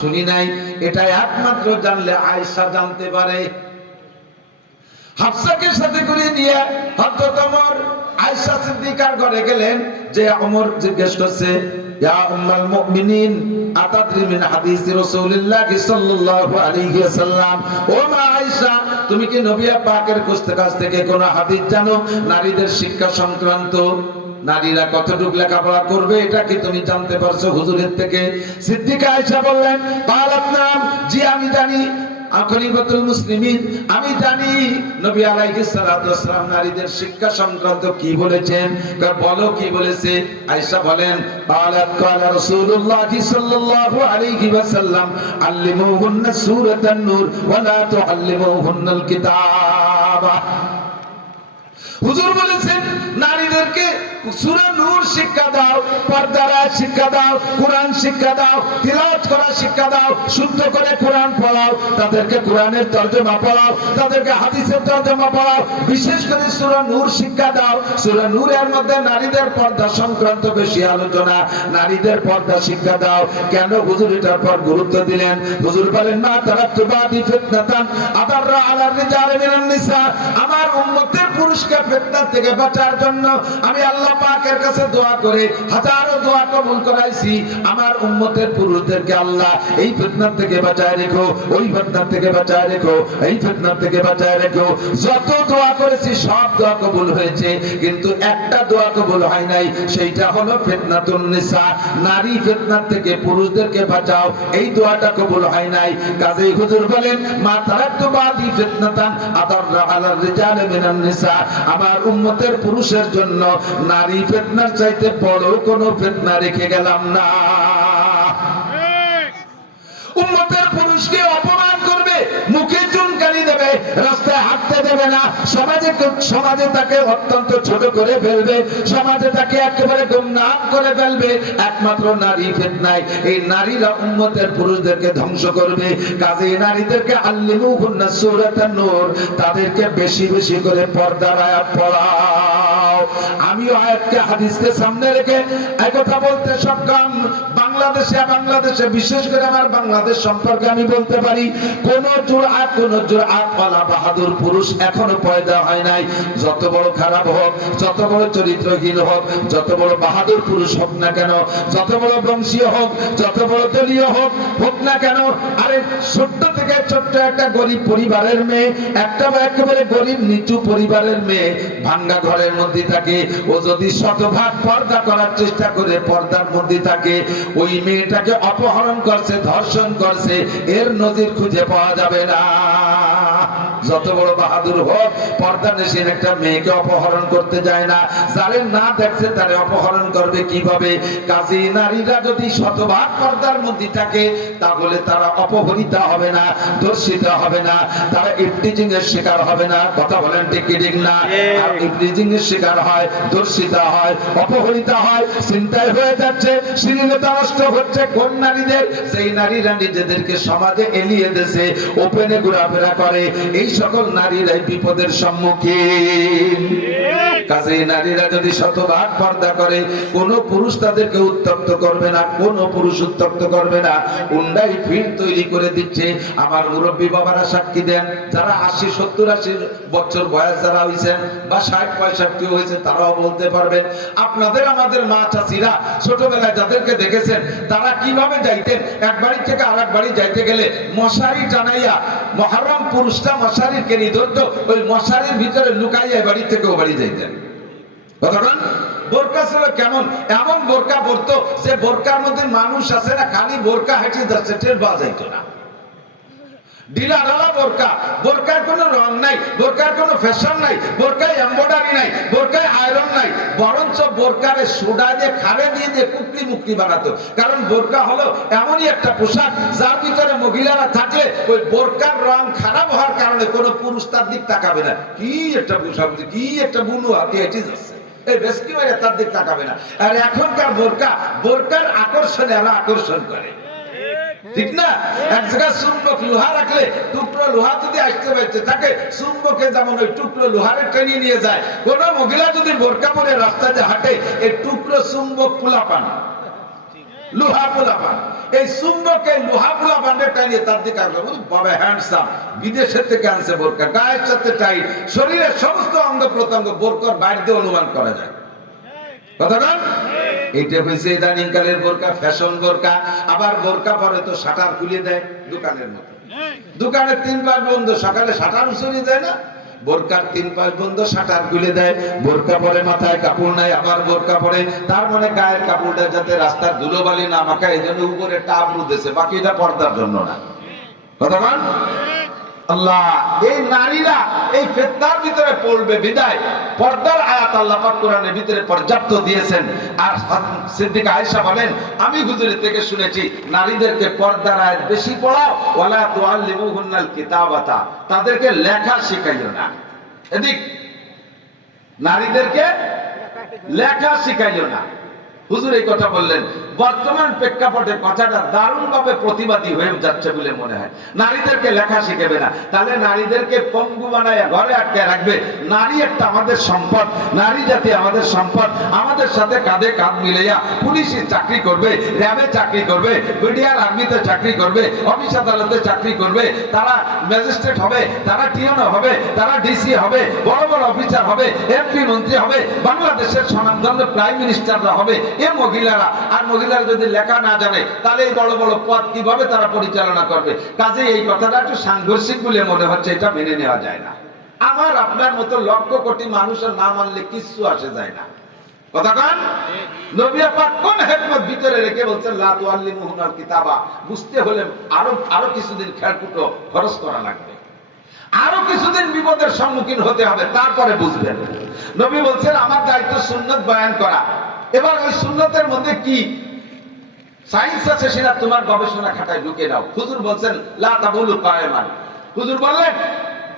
শুনি নাই, এটা একমাত্র জানলে আয়েশা জানতে পারে। হাফসাকে সাথে করে নিয়ে হযরত ওমর আয়েশা সিদ্দিকার ঘরে গেলেন। যে ওমর জিজ্ঞেস করছে, ইয়া উম্মাল মুমিনিন আতাদরি মিন হাদিস রাসূলুল্লাহ সাল্লাল্লাহু আলাইহি ওয়াসাল্লাম, ও মা আয়েশা, তুমি কি নবী পাকের কাছ থেকে কোন হাদিস জানো নারীদের শিক্ষা সংক্রান্ত? নারীরা কতটুকু লেখাপড়া করবে এটা কি তুমি জানতে পারছো হুজুরের থেকে? সিদ্দিকা আয়েশা বললেন, পালাত নাম, জি আমি জানি, খলিফাতুল মুসলিমিন, আমি জানি নবী আলাইহিস সালাতু ওয়াস সালাম নারীদের শিক্ষা সংক্রান্ত কি বলেছেন। বলো কি বলেছে? আয়েশা বলেন, পালাত ক্বালা রাসূলুল্লাহ সাল্লাল্লাহু আলাইহি ওয়াসাল্লাম আল্লিমুহুন্না সূরাতান নূর ওয়া লা তুআল্লিমুহুন্নাল কিতাবা। হুজুর বলেছেন নারীদেরকে সূরা নূর শিক্ষা দাও, পর্দার শিক্ষা দাও, কোরআন শিক্ষা দাও, তিলাওয়াত করা শিক্ষা দাও, শুদ্ধ করে কোরআন পড়াও, তাদেরকে কোরআনের তরজমা পড়াও, তাদেরকে হাদিসের তরজমা পড়াও, বিশেষ করে সূরা নূর শিক্ষা দাও। সূরা নূরের মধ্যে নারীদের পর্দা সংক্রান্ত বেশি আলোচনা, নারীদের পর্দা শিক্ষা দাও। কেন হুজুর এটার পর গুরুত্ব দিলেন? হুজুর বলেন, মা তারাকতু বাদি ফিতনাতান আদাররা আলা রিজালি মিনান নিসা, আমার উম্মতের পুরুষকে ফিতনা থেকে বাঁচার জন্য আমি আল্লাহ পাকের কাছে দোয়া করে হাজারো দোয়া কবুল করাইছি। আমার উম্মতের পুরুষদেরকে আল্লাহ এই ফিতনা থেকে বাঁচায় রেখো, ওই ফিতনা থেকে বাঁচায় রেখো, এই ফিতনা থেকে বাঁচায় রেখো। যত দোয়া করেছি সব দোয়া কবুল হয়েছে, কিন্তু একটা দোয়া কবুল হয় নাই, সেইটা হলো ফিতনাতুন নিসা, নারী ফিতনা থেকে পুরুষদেরকে বাঁচাও, এই দোয়াটা কবুল হয় নাই। কাজেই হুজুর বলেন, মা তারাকতু বাদি ফিতনাতান আদাররা আলা রিজালি মিনান নিসা, আমার উম্মতের পুরুষের জন্য নারী ফিতনার চাইতে বড় কোনো ফিতনা রেখে গেলাম না। উম্মতের পুরুষকে অপমান করবে, মুখে চুনকালি দেবে, রাস্তায় হাঁটতে দেবে না, সমাজে তাকে অত্যন্ত ছোট করে ফেলবে, সমাজে তাকে একেবারে গুমনাম করে ফেলবে, একমাত্র নারী ফিতনায় এই নারীরা উম্মতের পুরুষদেরকে ধ্বংস করবে। কাজেই নারীদেরকে আল্লিমুহুন্না সূরাতান নূর, তাদেরকে বেশি বেশি করে পর্দার আয়াত পড়াও। আমিও আয়াতকে হাদিসকে সামনে রেখে একথা বলতে সক্ষম। বাংলাদেশে বিশেষ করে আমার বাংলাদেশ সম্পর্কে আমি বলতে পারি, কোন জুরআতওয়ালা বাহাদুর পুরুষ এখনো পয়দা হয় নাই। যত বড় খারাপ হোক, যত বড় চরিত্রহীন হোক, যত বড় বাহাদুর পুরুষ হোক না কেন, যত বড় বংশীয় হোক, যত বড় দলীয় হোক না কেন, আরে ছোট্ট থেকে ছোট্ট একটা গরিব পরিবারের মেয়ে, একটা একেবারে গরিব নিচু পরিবারের মেয়ে, ভাঙ্গা ঘরের মধ্যে থাকে, ও যদি শতভাগ পর্দা করার চেষ্টা করে পর্দার মধ্যে থাকে, ওই মেয়েটাকে অপহরণ করছে, ধর্ষণ করছে, এর নজির খুঁজে পাওয়া যাবে না। যত বড় বাহাদুর হোক, পর্দা নিশীন একটা মেয়েকে অপহরণ করতে যায় না। যারে না দেখছে তারে অপহরণ করবে কিভাবে? কাজী নারীরা যদি শতভাগ পর্দার মধ্যে থাকে, তাহলে তারা অপহরিতা হবে না, ধর্ষিতা হবে না, তারা ইফটিজিং এর শিকার হবে না। কথা বলেন ঠিক কি ঠিক না? আর ইফটিজিং এর শিকার হয়, ধর্ষিতা হয়, অপহরিতা হয়, চিন্তায় হয়ে যাচ্ছে, শ্লীলতা নষ্ট হচ্ছে কোন নারীদের? সেই নারীরা নিজেদেরকে সমাজে এলিয়ে দেশে ওপেনে ঘোরাফেরা করে, এই সকল নারীরাই বিপদের সম্মুখীন। কাজেই নারীরা যদি শতভাগ পর্দা করে, কোন পুরুষ তাদেরকে উত্তপ্ত করবে না, কোন পুরুষ উত্তপ্ত করবে না। উন্ডাই ভিড় তৈরি করে দিচ্ছে। আমার মুরব্বী বাবারা সাক্ষী দেন, যারা 80-70-80 বছর বয়স যারা হয়েছেন বা 60-65 হয়েছে, তারাও বলতে পারবেন। আপনাদের আমাদের মা চাচিরা ছোটবেলায় যাদেরকে দেখেছেন, তারা কিভাবে যাইতেন, এক বাড়ি থেকে আরেক বাড়ি যাইতে গেলে মশারি টানাইয়া, মুহররম পুরুষটা মশারির কেনি ধরতো, ওই মশারির ভিতরে লুকাইয়া বাড়ি থেকে ও বাড়ি যাইতেন। কতক্ষণ বোরকা ছিল কেমন, এমন বোরকা পরতো যে বোরকার মধ্যে মানুষ আছে না, খালি বোরকা হেঁটে যাচ্ছে, টের পাওয়া যাইতো না। ঢিলা ঢালা বোরকা, বোরকার কোনো রং নাই, বোরকার কোনো ফ্যাশন নাই, বোরকায় এমব্রয়ডারি নাই, বোরকায় আয়রন নাই, বরঞ্চ বোরকারে সোডা দিয়ে খারে দিয়ে কুকরি মুকরি বানাতো। কারণ বোরকা হলো এমনই একটা পোশাক যার ভিতরে মহিলারা থাকলে ওই বোরকার রং খারাপ হওয়ার কারণে কোনো পুরুষ তার দিক তাকাবে না। কি একটা পোশাক, কি একটা বুনু হাতে হেঁটে যাচ্ছে, এই বেশকি মাইয়া তার দিক তাকাবে না। আর এখনকার বোরকার আকর্ষণে এরা আকর্ষণ করে, ঠিক না? এক জায়গায় চুম্বক লোহা রাখলে টুকরো লোহা যদি আসতে পারছে থাকে, চুম্বকে যেমন ওই টুকরো লোহারে টেনে নিয়ে যায়, কোন মহিলা যদি বোরকা পরে রাস্তাতে হাঁটে, এই টুকরো চুম্বক পোলাপান, লোহা পোলাপান, এই চুম্বকে লোহাগুলা বান্ডে টাইনিয়ে তার দিকে আসবে, বাবা হ্যান্ডসাম, বিদেশের থেকে আনছে বোরকা, গায়ের সাথে টাইট, শরীরের সমস্ত অঙ্গ প্রত্যঙ্গ বোরকার বাইরে দিয়ে অনুমান করা যায়। কথা না? এইটা হয়েছে ইদানিং কালের বোরকা, ফ্যাশন বোরকা। আবার বোরকা পরে তো শাটার খুলে দেয় দোকানের মতো, দোকানের 3 পাশ বন্ধ, সকালে শাটার সরিয়ে দেয় না, বোরকার 3 পাশ বন্ধ, শাটার খুলে দেয়। বোরকা পরে মাথায় কাপড় নাই, আবার বোরকা পরে, তার মানে গায়ের কাপড়টা যাতে রাস্তার ধুলোবালি না মাখায় এই জন্য উপরে টাপ রুদেছে, বাকি এটা পর্দার জন্য না। কথা বল আল্লাহ, এই নারীরা এই ফিতনার ভিতরে পড়বে বিদায় পর্দার আয়াত আল্লাহ পাক কোরআনের ভিতরে পর্যাপ্ত দিয়েছেন। আর সিদ্দিকা আয়েশা বলেন, আমি হুজুরের থেকে শুনেছি নারীদেরকে পর্দার আয়াত বেশি পড়াও, ওয়ালা তুআল্লিমুহুন্নাল কিতাবাতা, তাদেরকে লেখা শেখাইও না। এদিক নারীদেরকে লেখা শেখাইও না। হুজুর এই কথা বললেন, বর্তমান প্রেক্ষাপটে কথাটা দারুণভাবে প্রতিবাদী হয়ে যাচ্ছে বলে মনে হয়। নারীদেরকে লেখা শিখাবে না, তাহলে নারীদেরকে পঙ্গু বানায় ঘরে আটকে রাখবে। নারী একটা আমাদের সম্পদ, নারী জাতি আমাদের সম্পদ। আমাদের সাথে কাঁধে কাঁধ মিলাইয়া পুলিশে চাকরি করবে, র্যাবে চাকরি করবে, বিডিআর আর্মিতে চাকরি করবে, অফিস আদালতে চাকরি করবে, তারা ম্যাজিস্ট্রেট হবে, তারা টিএনও হবে, তারা ডিসি হবে, বড় বড় অফিসার হবে, এমপি মন্ত্রী হবে, বাংলাদেশের স্বনামধন্য প্রাইম মিনিস্টাররা হবে। এ মহিলারা, আর মহিলারা যদি লেখা না জানে তাহলে এই বড় বড় পদ কিভাবে তারা পরিচালনা করবে? কাজে এই কথাটা একটু সাংঘর্ষিক বলে মনে হচ্ছে, এটা মেনে নেওয়া যায় না। আমার আপনার মতো লক্ষ কোটি মানুষের না মানলে কিচ্ছু আসে যায় না। কথা কান নবী পাক কোন হিকমত ভিতরে রেখে বলছেন লা তুআল্লিমুহুনাল কিতাবা, বুঝতে হলে আরো কিছুদিন খেয়ালকুটো খরচ করা লাগবে, আরো কিছুদিন বিপদের সম্মুখীন হতে হবে, তারপরে বুঝবেন। নবী বলছেন আমার দায়িত্ব সুন্নাত বয়ান করা। এবার ওই সুন্নতের মধ্যে কি সায়েন্স আছে সেটা তোমার গবেষণা খাতায় ঢুকে দাও। হুজুর বলছেন লা তাবুলু কায়মান, হুজুর বললেন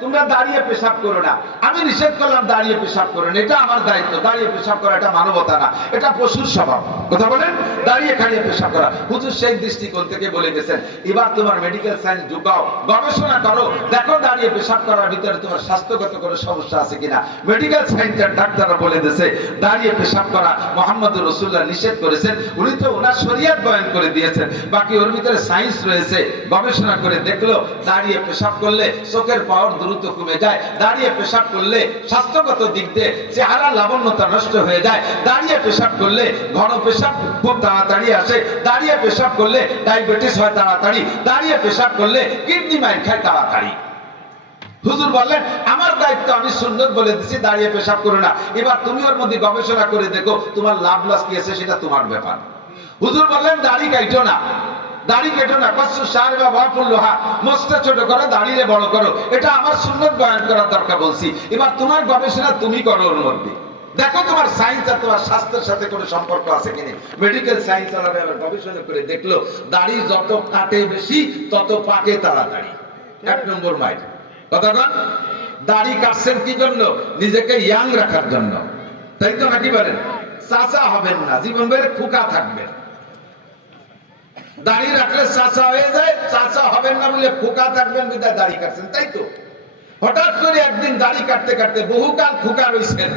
তোমরা দাঁড়িয়ে পেশাব করো না। আমি নিষেধ করলাম দাঁড়িয়ে পেশাব করো না, এটা আমার দায়িত্ব। দাঁড়িয়ে পেশাব করা এটা মানবতা না, এটা পশুর স্বভাব। কথা বলেন, দাঁড়িয়ে খাড়িয়ে পেশাব করা। হুজুর সেই দৃষ্টিকোণ থেকে বলে গেছেন এবার তোমার মেডিকেল সায়েন্স ঢুকাও, গবেষণা করো, দেখো দাঁড়িয়ে পেশাব করার ভিতরে তোমার স্বাস্থ্যগত কোনো সমস্যা আছে কিনা। মেডিকেল সায়েন্সের ডাক্তাররা বলে দিয়েছে দাঁড়িয়ে পেশাব করা মুহাম্মদুর রাসূলুল্লাহ নিষেধ করেছেন, উনি তো ওনার শরীয়ত বয়ান করে দিয়েছেন, বাকি ওর ভিতরে সায়েন্স রয়েছে। গবেষণা করে দেখলো দাঁড়িয়ে পেশাব করলে চোখের পাওয়ার দ্রুত কমে যায়, দাঁড়িয়ে পেশাব করলে স্বাস্থ্যগত দিক দিয়ে চেহারা লাবণ্যতা নষ্ট হয়ে যায়, দাঁড়িয়ে পেশাব করলে ঘন পেশাব খুব তাড়াতাড়ি আসে, দাঁড়িয়ে পেশাব করলে ডায়াবেটিস হয় তাড়াতাড়ি, দাঁড়িয়ে পেশাব করলে কিডনি মাইর খায় তাড়াতাড়ি। হুজুর বললেন আমার দায়িত্ব, আমি সুন্নত বলে দিচ্ছি দাঁড়িয়ে পেশাব করো না। এবার তুমি ওর মধ্যে গবেষণা করে দেখো তোমার লাভ লস কি আছে, সেটা তোমার ব্যাপার। হুজুর বললেন দাড়ি কাটো না, দাড়ি কেটো না, কসু সার বা বাপুল্লোহা, মস্তে ছোট করো, দাড়িরে বড় করো, এটা আমার সুন্নত বয়ান করার দরকার বলছি। এবার তোমার গবেষণা তুমি করো ওর মধ্যে, দেখো তোমার সায়েন্স আর তোমার স্বাস্থ্যের সাথে কোনো সম্পর্ক আছে কিনা। মেডিকেল সায়েন্স আলাদা গবেষণা করে দেখলো দাড়ি যত কাটে বেশি তত পাকে তাড়াতাড়ি। 1 নম্বর মাইল। কথা কন, দাড়ি কাটছেন কি জন্য? নিজেকে ইয়াং রাখার জন্য, তাই তো নাকি বলেন? চাচা হবেন না, জীবন ভরে ফুকা থাকবেন। দাড়ি রাখলে চাচা হয়ে যায়, চাচা হবেন না বলে ফুকা থাকবেন, বিদায় দাড়ি কাটছেন, তাই তো? হঠাৎ করে একদিন দাড়ি কাটতে কাটতে বহুকাল ফুকা রয়েছেন,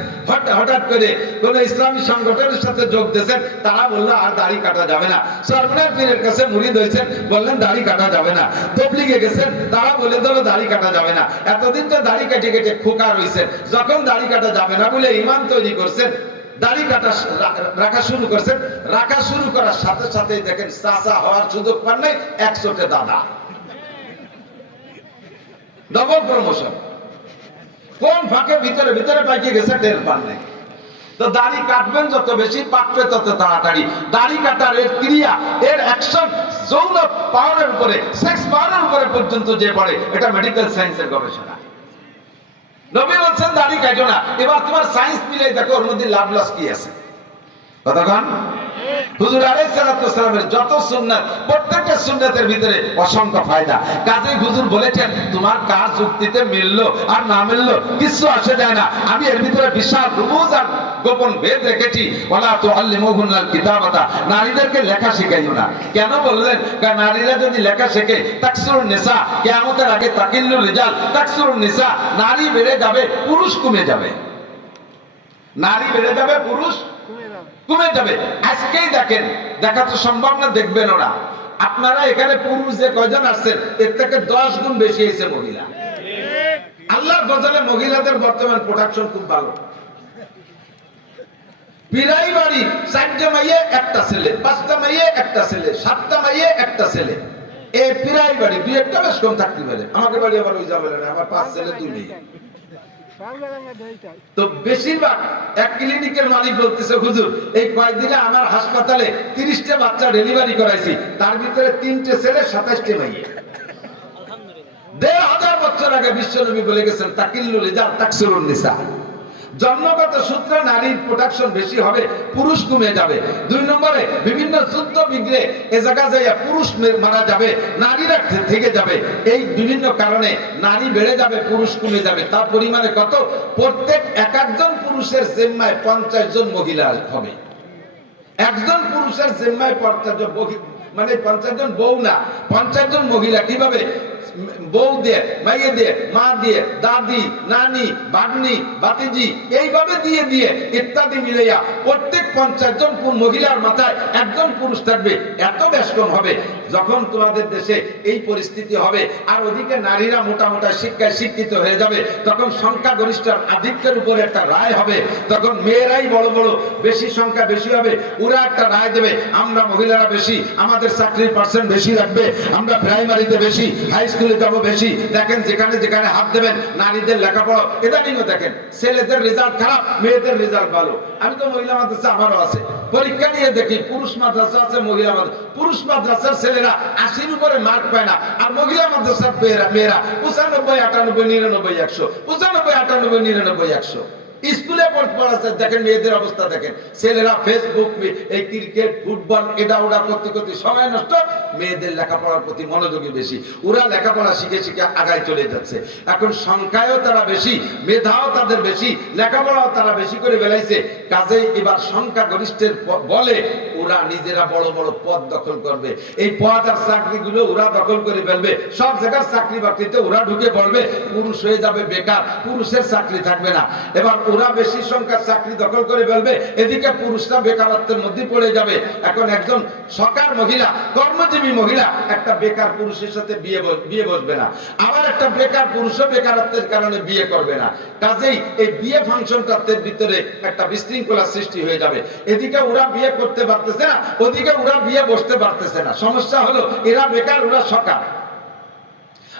হঠাৎ করে কোন ইসলামী সংগঠনের সাথে যোগ দিয়েছেন, তারা বললো আর দাড়ি কাটা যাবে না। সরকার পীরের কাছে মুরিদ হয়েছেন, বললেন দাড়ি কাটা যাবে না। তবলিগে গেছেন, তারা বলে দিল দাড়ি কাটা যাবে না। এতদিন তো দাড়ি কেটে কেটে ফুকা রয়েছেন, যখন দাড়ি কাটা যাবে না বলে ইমান তৈরি করছেন, দাড়ি কাটা রাখা শুরু করছেন। রাখা শুরু করার সাথে সাথে দেখেন চাচা হওয়ার সুযোগ পান নাই, 100 দাদা, ডবল প্রমোশন। কোন ফাঁকে ভিতরে ভিতরে পাইকে গেছে টের পান নাই। তো দাড়ি কাটবেন যত বেশি, পাকবে তত তাড়াতাড়ি। দাড়ি কাটার এর ক্রিয়া, এর অ্যাকশন যৌন পাওয়ারের উপরে, সেক্স পাওয়ারের উপরে পর্যন্ত যে পড়ে, এটা মেডিকেল সায়েন্সের গবেষণা। নবী বলছেন দাড়ি কাটো না। এবার তোমার সায়েন্স মিলে দেখো ওর মধ্যে লাভ লস কি আছে। কতক্ষণ হুজুর আলাইহিস সালাতু ওয়াসালামের যত সুন্নাত, প্রত্যেকটা সুন্নাতের ভিতরে অসংখ্য ফায়দা। কাজেই হুজুর বলেছেন তোমার কাজ যুক্তিতে মিললো আর না মিললো কিছু আসে যায় না, আমি এর ভিতরে বিশাল রুমুজ আর গোপন ভেদ রেখেছি। ওয়ালা তুআল্লিমুহুন্নাল কিতাবাতা, নারীদেরকে লেখা শেখাইও না। কেন বললেন? কারণ নারীরা যদি লেখা শেখে তাকসুরুন নিসা, কিয়ামতের আগে তাকিল্লুর রিজাল, তাকসুরুন নিসা, নারী বেড়ে যাবে, পুরুষ কমে যাবে। নারী বেড়ে যাবে, পুরুষ কমে যাবে। আজকেই দেখেন, দেখা তো সম্ভব না, দেখবেন ওরা আপনারা এখানে পুরুষ যে কয়জন আসছেন এর থেকে 10 গুণ বেশি হয়েছে মহিলা। আল্লাহর গজলে মহিলাদের বর্তমান প্রোডাকশন খুব ভালো। বিরাই বাড়ি 4টা মাইয়ে একটা ছেলে, 5টা মাইয়ে একটা ছেলে, 7টা মাইয়ে একটা ছেলে। এই বিরাই বাড়ি 2-1টা বেশ কম থাকতে পারে। আমাদের বাড়ি আবার ওই যাবে না, আমার 5 ছেলে 2 মেয়ে। তো বেশিরভাগ এক ক্লিনিকের মালিক বলতেছে, হুজুর এই কয়েকদিনে আমার হাসপাতালে 30টা বাচ্চা ডেলিভারি করাইছি, তার ভিতরে 3টে ছেলে 27টে মেয়ে। 1500 বছর আগে বিশ্বনবী বলে গেছেন, তাকিল্লুল রিজাল তাকসুরুন নিসা। জন্মগত সূত্রে নারীর প্রোডাকশন বেশি হবে, পুরুষ কমে যাবে। 2 নম্বরে বিভিন্ন যুদ্ধ বিগ্রহে এ জায়গা যাইয়া পুরুষ মারা যাবে, নারীরা থেকে যাবে। এই বিভিন্ন কারণে নারী বেড়ে যাবে, পুরুষ কমে যাবে। তার পরিমাণে কত? প্রত্যেক একজন পুরুষের জিম্মায় 50 জন মহিলা হবে। একজন পুরুষের জিম্মায় 50 জন, মানে 50 জন বউ না, 50 জন মহিলা। কিভাবে? বউ দিয়ে, মাইয়ে দিয়ে, মা দিয়ে, দাদি, নানি, ভাগ্নি, ভাতিজি, এইভাবে দিয়ে দিয়ে ইত্যাদি মিলাইয়া প্রত্যেক 50 জন মহিলার মাথায় একজন পুরুষ থাকবে। এত বেশকম হবে যখন তোমাদের দেশে এই পরিস্থিতি হবে, আর ওদিকে নারীরা মোটামুটি শিক্ষায় শিক্ষিত হয়ে যাবে, তখন সংখ্যাগরিষ্ঠের আধিক্যের উপরে একটা রায় হবে। তখন মেয়েরাই বড় বড় বেশি সংখ্যা বেশি হবে, ওরা একটা রায় দেবে, আমরা মহিলারা বেশি, আমাদের চাকরির পার্সেন্ট বেশি রাখবে, আমরা প্রাইমারিতে বেশি, হাই স্কুলে যাবো বেশি। দেখেন যেখানে যেখানে হাত দেবেন নারীদের লেখাপড়া, ইদানিংও দেখেন ছেলেদের রেজাল্ট খারাপ, মেয়েদের রেজাল্ট ভালো। আমি তো মহিলা মাদ্রাসা আমারও আছে, পরীক্ষা নিয়ে দেখি পুরুষ মাদ্রাসা আছে, মহিলা মাদ্রাসা। পুরুষ মাদ্রাসার ছেলেরা 80-র উপরে মার্ক পায় না, আর মহিলা মাদ্রাসার মেয়েরা 95, 98, 99, 100, 95, 98, 99, 100। স্কুলে পড়াচ্ছে, দেখেন মেয়েদের অবস্থা দেখেন। ছেলেরা ফেসবুক, এই ক্রিকেট, ফুটবল, এটা ওটা করতে করতে সময় নষ্ট, মেয়েদের লেখাপড়ার প্রতি মনোযোগী বেশি। ওরা লেখাপড়া শিখে শিখে আগায় চলে যাচ্ছে। এখন সংখ্যায়ও তারা বেশি, মেধাও তাদের বেশি, লেখাপড়াও তারা বেশি করে বেলাইছে। কাজেই এবার সংখ্যা গরিষ্ঠের বলে ওরা নিজেরা বড় বড় পদ দখল করবে। এই পদ আর চাকরিগুলো ওরা দখল করে ফেলবে। সব জায়গার চাকরি বাকরিতে ওরা ঢুকে পড়বে, পুরুষ হয়ে যাবে বেকার, পুরুষের চাকরি থাকবে না। এবার ওরা বেশি সংখ্যার চাকরি দখল করে ফেলবে, এদিকে পুরুষরা বেকারত্বের মধ্যে পড়ে যাবে। এখন একজন সকার মহিলা, কর্মজীবী মহিলা একটা বেকার পুরুষের সাথে বিয়ে বসবে না, আবার একটা বেকার পুরুষও বেকারত্বের কারণে বিয়ে করবে না। কাজেই এই বিয়ে ফাংশনটার ভিতরে একটা বিশৃঙ্খলা সৃষ্টি হয়ে যাবে। এদিকে ওরা বিয়ে করতে পারতেছে না, ওদিকে ওরা বিয়ে বসতে পারতেছে না। সমস্যা হলো এরা বেকার, ওরা সকার।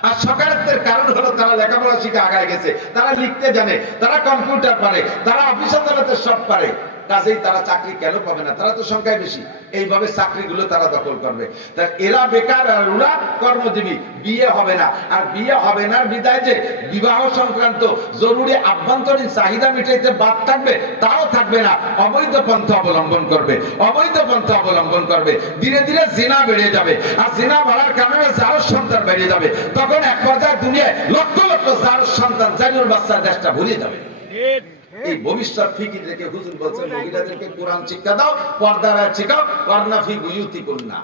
আর সকারাত্মের কারণ হলো তারা লেখাপড়া শিখে আগায় গেছে, তারা লিখতে জানে, তারা কম্পিউটার পারে, তারা অফিস আদালতে সব পারে। কাজেই তারা চাকরি কেন পাবে না? তারা তো সংখ্যায় বেশি। এইভাবে চাকরিগুলো তারা দখল করবে। তাই এরা বেকার আর ওরা কর্মজীবী, বিয়ে হবে না। আর বিয়ে হবে না বিদায় যে বিবাহ সংক্রান্ত জরুরি আভ্যন্তরীণ চাহিদা মিটাইতে বাদ থাকবে, তাও থাকবে না। অবৈধ পন্থা অবলম্বন করবে, অবৈধ পন্থা অবলম্বন করবে। ধীরে ধীরে জিনা বেড়ে যাবে, আর জিনা বাড়ার কারণে জারজ সন্তান বেড়ে যাবে। তখন এক পর্যায়ে দুনিয়ায় লক্ষ লক্ষ জারজ সন্তান, জানুর বাচ্চা দেশটা ভুলিয়ে যাবে। এই ভবিষ্যৎ ফিকির রেখে হুজুর বলছেন, মহিলাদেরকে কোরআন শিক্ষা দাও, পর্দারা শিখাও, ওয়ারনা ফি বুয়ুতিকুন্না।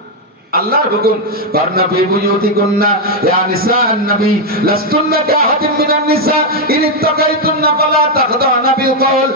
আল্লাহর হুকুম, ওয়ারনা ফি বুয়ুতিকুন্না ইয়া নিসাআন নবী লাস্তুন্না কাহাদিম মিনান নিসা ইন ইত্তাকাইতুন্না ফালা তাখদানা বিল কওল।